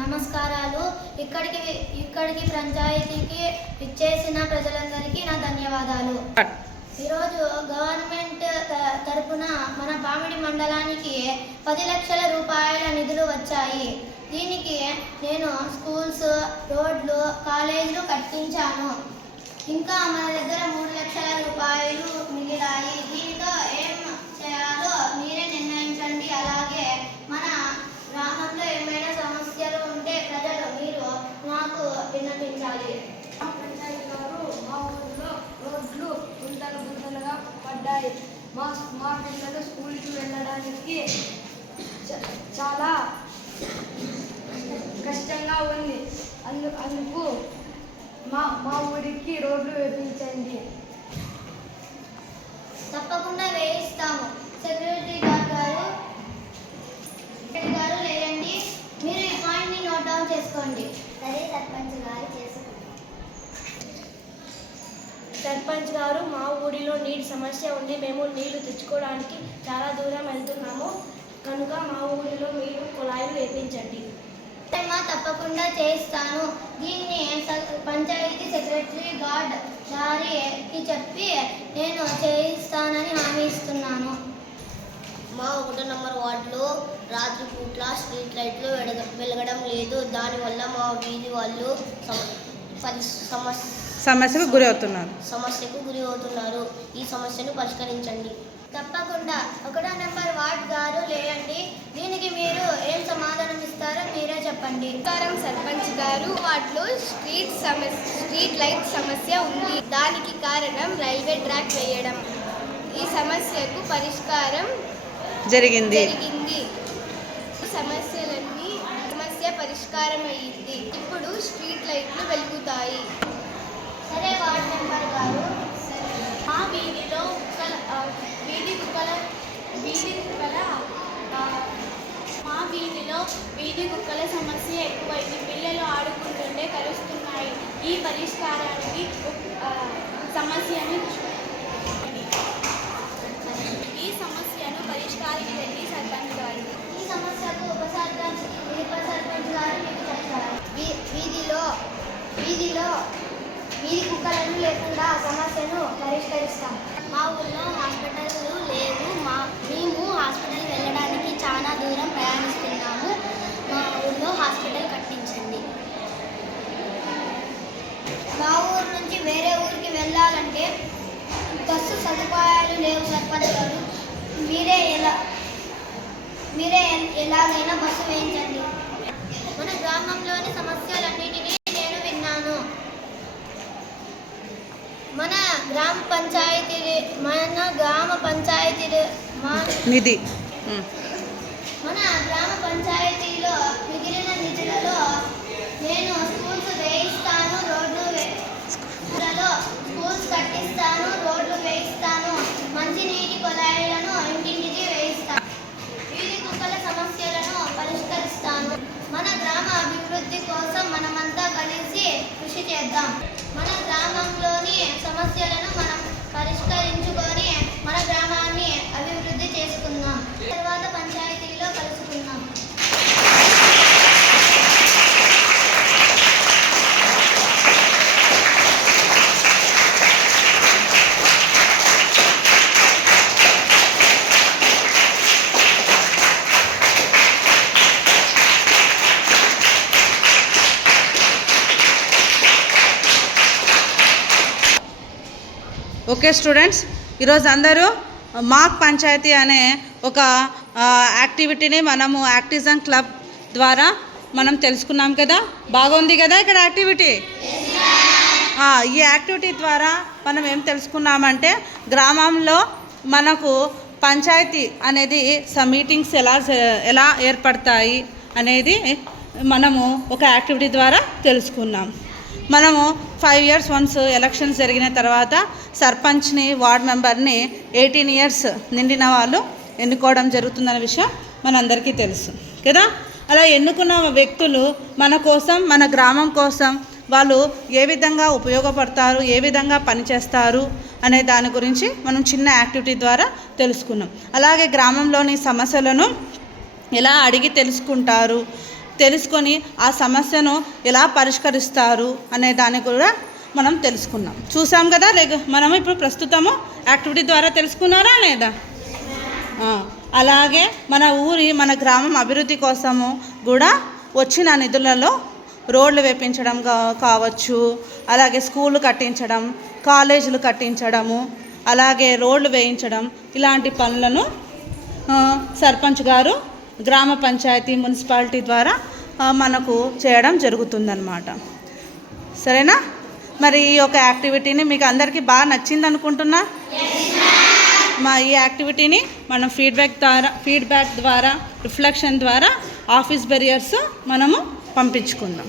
నమస్కారాలు. ఇక్కడికి పంచాయతీకి ఇచ్చేసిన ప్రజలందరికీ నా ధన్యవాదాలు. ఈరోజు గవర్నమెంట్ తరపున మన పామిడి మండలానికి 10 లక్షల రూపాయల నిధులు వచ్చాయి. దీనికి నేను స్కూల్స్, రోడ్లు, కాలేజీలు కట్టించాను. ఇంకా మన దగ్గర 3 లక్షల రూపాయలు మిగిలాయి. దీనితో ఏం చేయాలో మీరే నిర్ణయించండి. అలాగే మన గ్రామంలో ఏమైనా సమస్యలు ఉంటే ప్రజలు మీరు నాకు విన్నపించాలి. పంచాయతీ గారు, మా ఊరిలో రోడ్లు గుంతలు గుంతలుగా పడ్డాయి. మా పిల్లలు స్కూల్కి వెళ్ళడానికి చాలా కష్టంగా ఉంది. అందుకు మా ఊరికి రోడ్లు వేయించండి. తప్పకుండా వేయిస్తాము. సెక్రటరీ గారు లేరండి. మీరు ఈ పాయింట్ని నోట్ డౌన్ చేసుకోండి. సరే సర్పంచ్ గారు చేసుకోండి. సర్పంచ్ గారు, మా ఊరిలో నీటి సమస్య ఉంది. మేము నీళ్లు తెచ్చుకోవడానికి చాలా దూరం వెళ్తున్నాము. కనుక మా ఊరిలో మీరు కుళాయిలు వేయించండి. తప్పకుండా చేయిస్తాను. దీన్ని పంచాయతీ సెక్రటరీ గారికి చెప్పి నేను చేయిస్తానని హామీ ఇస్తున్నాను. మా 1 నంబర్ వార్డులో రాత్రి పూట్ల స్ట్రీట్ లైట్లు వెలగడం లేదు. దానివల్ల మా వీధి వాళ్ళు సమస్యకు గురి అవుతున్నారు. ఈ సమస్యను పరిష్కరించండి. తప్పకుండా. 1 నంబర్ వార్డు గారు లేరండి. దీనికి మీరు ఏం సమాధానం ఇస్తారో మీరే చెప్పండి. సర్పంచ్ గారు, వాటిలో స్ట్రీట్ లైట్ సమస్య ఉంది. దానికి కారణం రైల్వే ట్రాక్ వేయడం. ఈ సమస్యకు పరిష్కారం జరిగింది. సమస్య పరిష్కారం అయ్యింది. ఇప్పుడు స్ట్రీట్ లైట్లు వెలుగుతాయి. సరే వార్డు మెంబర్ గారు, మా వీధిలో వీధి కుక్కల సమస్య ఎక్కువైంది. పిల్లలు ఆడుకుంటుంటే కలుస్తున్నాయి. ఈ సమస్యను పరిష్కరించండి సర్పంచ్ గారు. ఈ సమస్యకు ఉప సర్పంచ్ గారు మీకు చెప్తారు. వీధి కుక్కలను లేకుండా సమస్యను పరిష్కరిస్తాం. మా ఊళ్ళో హాస్పిటల్లు లేవు. మేము హాస్పిటల్ వెళ్ళడానికి చాలా దూరం ప్రయాణిస్తున్నాము. మా ఊళ్ళో హాస్పిటల్ కట్టించండి. మా ఊరు నుంచి వేరే ఊరికి వెళ్ళాలంటే బస్సు సదుపాయాలు లేవు. సర్పంచ్ గారు, మీరే ఎలాగైనా బస్సు వేయించండి. మన గ్రామంలోని సమస్యలన్నిటినీ నేను విన్నాను. మన గ్రామ పంచాయతీలో మిగిలిన నిధులలో నేను స్కూల్స్ వేయిస్తాను, స్కూల్స్ కట్టిస్తాను, రోడ్లు వేయిస్తాను, మంచినీటి కొలాయిలను ఇంటింటికి వేయిస్తాను, వీధి కుక్కల సమస్యలను పరిష్కరిస్తాను. మన గ్రామ అభివృద్ధి కోసం మనమంతా కలిసి కృషి చేద్దాం. మన గ్రామంలోని సమస్యలను మనం పరిష్కరించుకొని మన గ్రామాన్ని అభివృద్ధి చేసుకుందాం. తర్వాత పంచాయతీలో కలుసుకుందాం. ఓకే స్టూడెంట్స్, ఈరోజు అందరూ మాక్ పంచాయతీ అనే ఒక యాక్టివిటీని మనము యాక్టిజం క్లబ్ ద్వారా మనం తెలుసుకున్నాం కదా. బాగుంది కదా ఇక్కడ యాక్టివిటీ. ఈ యాక్టివిటీ ద్వారా మనం ఏం తెలుసుకున్నామంటే గ్రామంలో మనకు పంచాయతీ అనేది మీటింగ్స్ ఎలా ఏర్పడతాయి అనేది మనము ఒక యాక్టివిటీ ద్వారా తెలుసుకున్నాం. మనము 5 years వన్స్ ఎలక్షన్స్ జరిగిన తర్వాత సర్పంచ్ని, వార్డ్ మెంబర్ని 18 years నిండిన వాళ్ళు ఎన్నుకోవడం జరుగుతుందనే విషయం మనందరికీ తెలుసు కదా. అలా ఎన్నుకున్న వ్యక్తులు మన కోసం, మన గ్రామం కోసం వాళ్ళు ఏ విధంగా ఉపయోగపడతారు, ఏ విధంగా పనిచేస్తారు అనే దాని గురించి మనం చిన్న యాక్టివిటీ ద్వారా తెలుసుకున్నాం. అలాగే గ్రామంలోని సమస్యలను ఎలా అడిగి తెలుసుకుంటారు, తెలుసుకొని ఆ సమస్యను ఎలా పరిష్కరిస్తారు అనే దాన్ని కూడా మనం తెలుసుకున్నాం, చూసాం కదా. మనము ఇప్పుడు ప్రస్తుతము యాక్టివిటీ ద్వారా తెలుసుకున్నారా లేదా? అలాగే మన గ్రామం అభివృద్ధి కోసము కూడా వచ్చిన నిధులలో రోడ్లు వేపించడం కావచ్చు, అలాగే స్కూళ్ళు కట్టించడం, కాలేజీలు కట్టించడము, అలాగే రోడ్లు వేయించడం, ఇలాంటి పనులను సర్పంచ్ గారు గ్రామ పంచాయతీ మున్సిపాలిటీ ద్వారా మనకు చేయడం జరుగుతుందన్నమాట. సరేనా? మరి ఈ యొక్క యాక్టివిటీని మీకు అందరికీ బాగా నచ్చింది అనుకుంటున్నా. ఈ యాక్టివిటీని మనం ఫీడ్బ్యాక్ ద్వారా రిఫ్లెక్షన్ ద్వారా ఆఫీస్ బెరియర్స్ మనము పంపించుకుందాం.